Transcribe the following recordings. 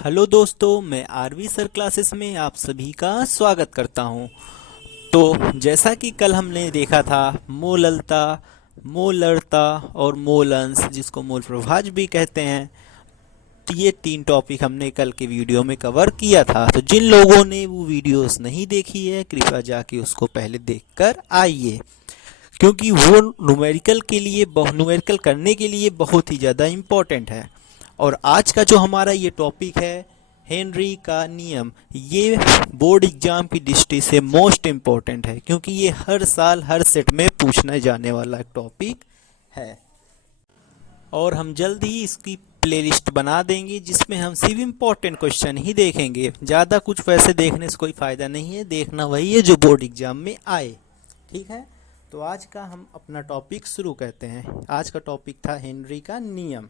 Hello दोस्तों, मैं RV sir classes में आप सभी का स्वागत करता हूं। तो जैसा कि कल हमने देखा था मोललता, मोलरता और मोलंस, जिसको मूल प्रभाज भी कहते हैं। तो ये तीन टॉपिक हमने कल के वीडियो में कवर किया था। तो जिन लोगों ने वो वीडियोस नहीं देखी है, कृपया जाके उसको पहले देखकर आइए, क्योंकि वो न्यूमेरिकल करने के लिए बहुत ही ज़्यादा इम्पोर्टेंट है। और आज का जो हमारा ये टॉपिक है, हेनरी का नियम, ये बोर्ड एग्जाम की दृष्टि से मोस्ट इम्पोर्टेंट है, क्योंकि ये हर साल हर सेट में पूछने जाने वाला एक टॉपिक है। और हम जल्द ही इसकी प्लेलिस्ट बना देंगे, जिसमें हम सिर्फ इम्पोर्टेंट क्वेश्चन ही देखेंगे। ज़्यादा कुछ वैसे देखने से कोई फ़ायदा नहीं है, देखना वही है जो बोर्ड एग्जाम में आए। ठीक है, तो आज का हम अपना टॉपिक शुरू करते हैं। आज का टॉपिक था हेनरी का नियम।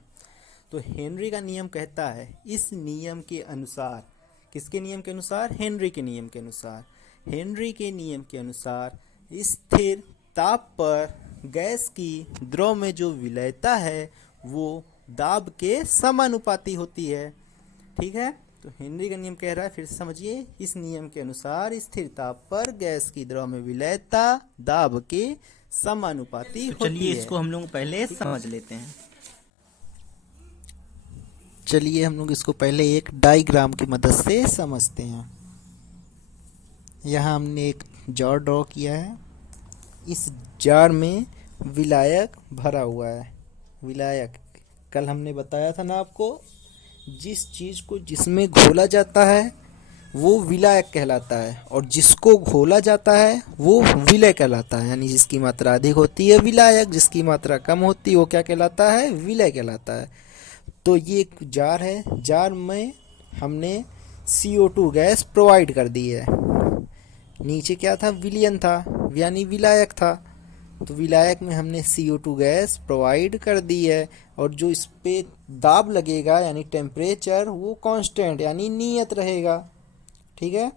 तो हेनरी का नियम कहता है, इस नियम के अनुसार, किसके नियम के अनुसार? हेनरी के नियम के अनुसार। हेनरी के नियम के अनुसार स्थिर ताप पर गैस की द्रव में जो विलयता है वो दाब के समानुपाती होती है। ठीक है, तो हेनरी का नियम कह रहा है, फिर से समझिए, इस नियम के अनुसार स्थिर ताप पर गैस की द्रव में विलयता दाब के समानुपाती तो होती चलिए है। इसको हम लोग पहले समझ लेते हैं। चलिए हम लोग इसको पहले एक डायग्राम की मदद से समझते हैं। यहाँ हमने एक जार ड्रॉ किया है। इस जार में विलायक भरा हुआ है। विलायक कल हमने बताया था ना आपको, जिस चीज़ को जिसमें घोला जाता है वो विलायक कहलाता है, और जिसको घोला जाता है वो विलय कहलाता है। यानी जिसकी मात्रा अधिक होती है विलायक, जिसकी मात्रा कम होती है वो क्या कहलाता है? विलय कहलाता है। तो ये एक जार है, जार में हमने CO2 गैस प्रोवाइड कर दी है। नीचे क्या था? विलयन था, यानी विलायक था। तो विलायक में हमने CO2 गैस प्रोवाइड कर दी है, और जो इस पे दाब लगेगा यानी टेम्परेचर, वो कांस्टेंट यानी नियत रहेगा। ठीक है,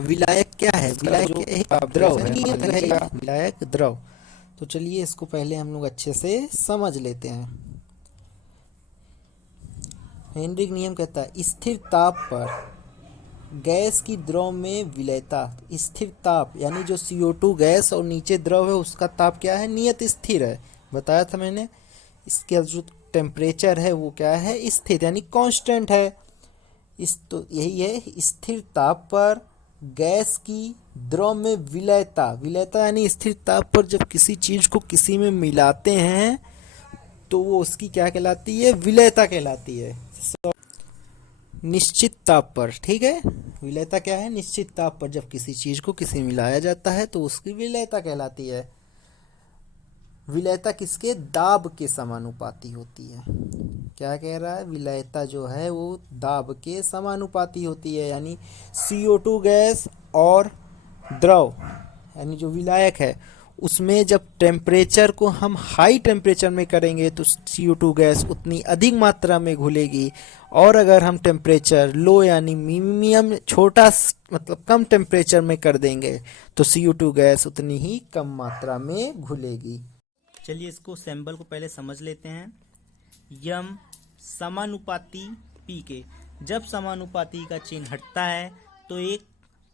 विलायक क्या है? विलायक एक द्रव है, नियत रहेगा विलायक द्रव। तो चलिए इसको पहले हम लोग अच्छे से समझ लेते हैं। हेनरी का नियम कहता है, स्थिर ताप पर गैस की द्रव में विलयता। स्थिर ताप यानी जो CO2 गैस और नीचे द्रव है उसका ताप क्या है? नियत स्थिर है, बताया था मैंने। इसका जो टेम्परेचर है वो क्या है? स्थिर यानी कांस्टेंट है। तो यही है, स्थिर ताप पर गैस की द्रव में विलयता। विलयता यानी स्थिर ताप पर जब किसी चीज को किसी में मिलाते हैं तो वो उसकी क्या कहलाती है? विलयता कहलाती है। निश्चित ताप पर, ठीक है, विलयता क्या है? निश्चित ताप पर जब किसी चीज को किसी में मिलाया जाता है तो उसकी विलयता कहलाती है। विलयता किसके? दाब के समानुपाती होती है। क्या कह रहा है? विलयता जो है वो दाब के समानुपाती होती है, यानी CO2 गैस और द्रव यानी जो विलायक है उसमें जब टेम्परेचर को हम हाई टेम्परेचर में करेंगे तो CO2 गैस उतनी अधिक मात्रा में घुलेगी, और अगर हम टेम्परेचर लो यानी मीडियम, छोटा मतलब कम टेम्परेचर में कर देंगे तो CO2 गैस उतनी ही कम मात्रा में घुलेगी। चलिए इसको सिंबल को पहले समझ लेते हैं। यम समानुपाती पी के, जब समानुपाती का चिन्ह हटता है तो एक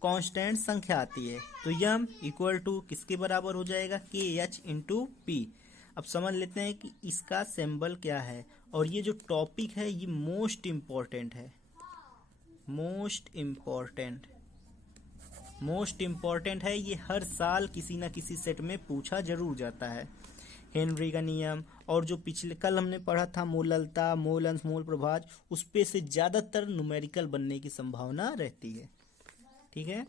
कांस्टेंट संख्या आती है। तो यम इक्वल टू किसके बराबर हो जाएगा? KH into P. अब समझ लेते हैं कि इसका सिंबल क्या है। और ये जो टॉपिक है ये मोस्ट इम्पॉर्टेंट है। मोस्ट इम्पॉर्टेंट है, ये हर साल किसी ना किसी सेट में पूछा जरूर जाता है। हेनरी का नियम, और जो पिछले कल हमने पढ़ा था मोललता, मोलंस, मोल प्रभाज, उस पे से ज़्यादातर न्यूमेरिकल बनने की संभावना रहती है। ठीक है,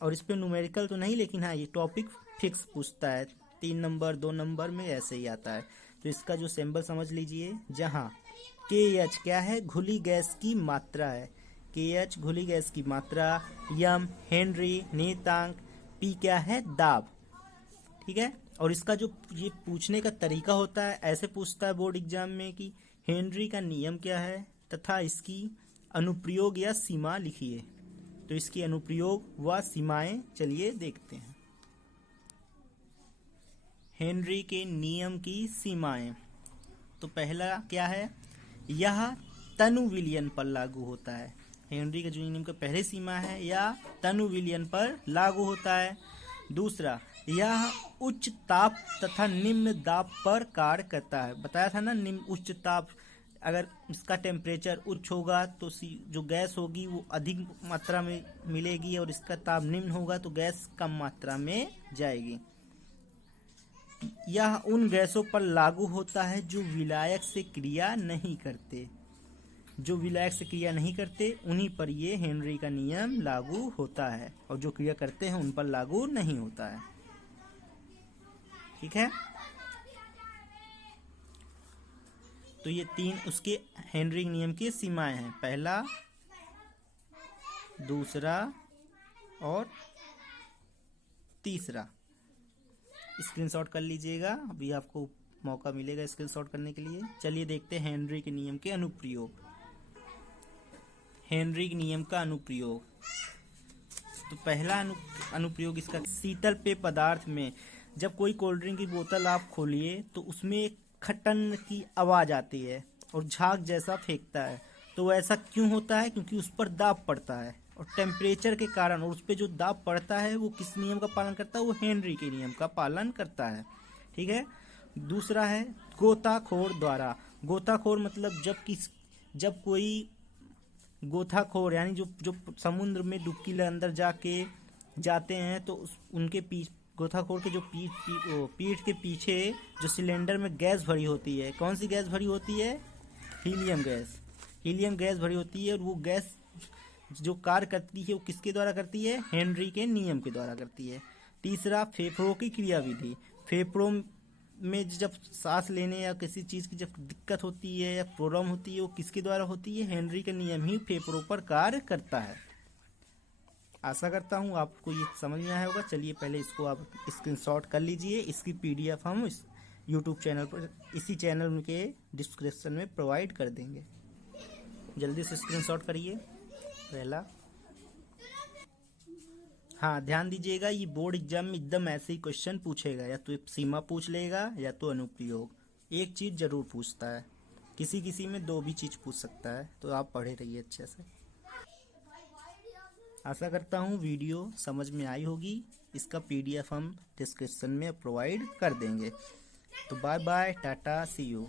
और इस पे न्यूमेरिकल तो नहीं, लेकिन हाँ ये टॉपिक फिक्स पूछता है, 3 नंबर 2 नंबर में ऐसे ही आता है। तो इसका जो सिंबल समझ लीजिए, जहाँ KH क्या है? घुली गैस की मात्रा है। KH घुली गैस की मात्रा, यम हेनरी नियतांक, P क्या है? दाब। ठीक है, और इसका जो ये पूछने का तरीका होता है, ऐसे पूछता है बोर्ड एग्जाम में कि हेनरी का नियम क्या है तथा इसकी अनुप्रयोग या सीमा लिखिए। तो इसकी अनुप्रयोग व सीमाएं चलिए देखते हैं। हेनरी के नियम की सीमाएं। तो पहला क्या है? यह तनु विलयन पर लागू होता है। हेनरी का जो नियम का पहले सीमा है या तनु विलयन पर लागू होता है। दूसरा, यह उच्च ताप तथा निम्न दाब पर कार्य करता है। बताया था ना, निम्न उच्च ताप, अगर इसका टेम्परेचर उच्च होगा तो जो गैस होगी वो अधिक मात्रा में मिलेगी और इसका ताप निम्न होगा तो गैस कम मात्रा में जाएगी। यह उन गैसों पर लागू होता है जो विलायक से क्रिया नहीं करते। जो विलायक से क्रिया नहीं करते उन्हीं पर ये हेनरी का नियम लागू होता है, और जो क्रिया करते हैं उन पर लागू नहीं होता है। ठीक है, तो ये तीन उसके हेनरी नियम की सीमाएं हैं, पहला, दूसरा और तीसरा। स्क्रीनशॉट कर लीजिएगा, अभी आपको मौका मिलेगा स्क्रीनशॉट करने के लिए। चलिए देखते हैं हेनरी के नियम के अनुप्रयोग। हेनरी के नियम का अनुप्रयोग, तो पहला अनुप्रयोग इसका, शीतल पेय पदार्थ में जब कोई कोल्ड ड्रिंक की बोतल आप खोलिए तो उसमें एक खटन की आवाज आती है और झाग जैसा फेंकता है। तो ऐसा क्यों होता है? क्योंकि उस पर दाब पड़ता है, और टेम्परेचर के कारण, और उस पर जो दाब पड़ता है वो किस नियम का पालन करता है? वो हेनरी के नियम का पालन करता है। ठीक है। दूसरा है गोताखोर द्वारा। गोताखोर मतलब जब कोई गोताखोर यानी जो समुद्र में डुबकी अंदर जाते हैं तो उनके गोताखोर के जो पीठ के पीछे जो सिलेंडर में गैस भरी होती है, कौन सी गैस भरी होती है? Helium gas. हीलियम गैस भरी होती है, और वो गैस जो कार्य करती है वो किसके द्वारा करती है? हेनरी के नियम के द्वारा करती है। तीसरा, फेफड़ों की क्रियाविधि। फेफड़ों में जब सांस लेने या किसी चीज़ की जब दिक्कत होती है या प्रॉब्लम होती है वो किसके द्वारा होती है? हेनरी का नियम ही फेफड़ों पर कार्य करता है। आशा करता हूँ आपको ये समझ में आया होगा। चलिए पहले इसको आप स्क्रीनशॉट कर लीजिए। इसकी पीडीएफ हम इस यूट्यूब चैनल पर, इसी चैनल के डिस्क्रिप्शन में प्रोवाइड कर देंगे। जल्दी से स्क्रीनशॉट करिए। पहला, हाँ ध्यान दीजिएगा, ये बोर्ड एग्जाम में एकदम ऐसे ही क्वेश्चन पूछेगा, या तो सीमा पूछ लेगा या तो अनुप्रयोग, एक चीज जरूर पूछता है। किसी में दो भी चीज पूछ सकता है, तो आप पढ़े रहिए अच्छे से। आशा करता हूँ वीडियो समझ में आई होगी। इसका पीडीएफ हम डिस्क्रिप्शन में प्रोवाइड कर देंगे। तो bye bye, tata, see you.